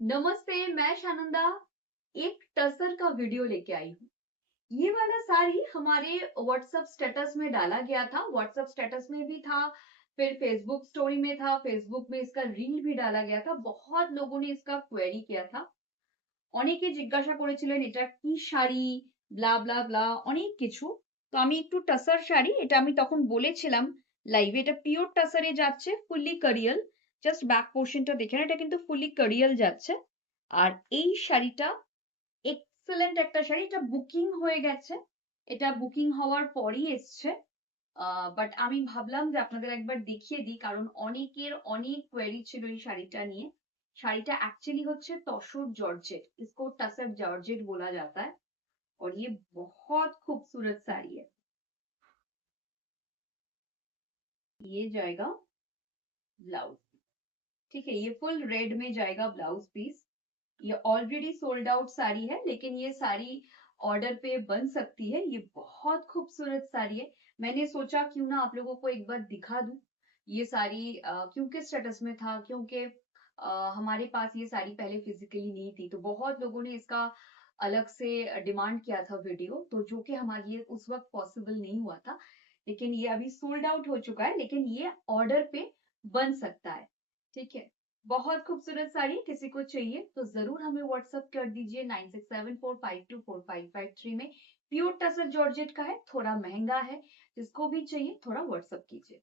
नमस्ते, मैं शानंदा एक टसर का वीडियो लेके आई हूँ। ये वाला साड़ी हमारे व्हाट्सएप स्टेटस में डाला गया था। व्हाट्सएप स्टेटस में भी था, फिर फेसबुक स्टोरी में था, फेसबुक में इसका रील भी डाला गया था। बहुत लोगों ने इसका क्वेरी किया था। অনেকে জিজ্ঞাসা করেছিলেন এটা কি শাড়ি, ব্লা ব্লা ব্লা অনেক কিছু। তো আমি একটু টাসার শাড়ি, এটা আমি তখন বলেছিলাম লাইভে, এটা পিওর টাসারে যাচ্ছে, ফুললি কারিয়াল। জাস্ট ব্যাক পোর্শনটা দেখে না, এটা কিন্তু ফুললি কারিয়াল যাচ্ছে। আর এই শাড়িটা এক্সেলেন্ট একটা শাড়ি। এটা বুকিং হয়ে গেছে, এটা বুকিং হওয়ার পরই এসছে। বাট আমি ভাবলাম যে আপনাদের একবার দেখিয়ে দিই, কারণ অনেকের অনেক কোয়েরি ছিল এই শাড়িটা নিয়ে। শাড়িটা एक्चुअली হচ্ছে तसर जॉर्जेट, इसको टसर जॉर्जेट बोला जाता है और ये बहुत खूबसूरत साड़ी है। ये जाएगा ब्लाउज, ठीक है, ये फुल रेड में जाएगा ब्लाउज पीस। ये ऑलरेडी सोल्ड आउट साड़ी है, लेकिन ये साड़ी ऑर्डर पे बन सकती है। ये बहुत खूबसूरत साड़ी है। मैंने सोचा क्यों ना आप लोगों को एक बार दिखा दूं ये साड़ी। क्योंकि स्टेटस में था, क्योंकि हमारे पास ये साड़ी पहले फिजिकली नहीं थी, तो बहुत लोगों ने इसका अलग से डिमांड किया था वीडियो, तो जो कि हमारे लिए उस वक्त पॉसिबल नहीं हुआ था। लेकिन ये अभी सोल्ड आउट हो चुका है, लेकिन ये ऑर्डर पे बन सकता है, ठीक है। बहुत खूबसूरत साड़ी, किसी को चाहिए तो जरूर हमें व्हाट्सअप कर दीजिए 9674524553 में। प्योर टसर जॉर्जेट का है, थोड़ा महंगा है, जिसको भी चाहिए थोड़ा व्हाट्सअप कीजिए।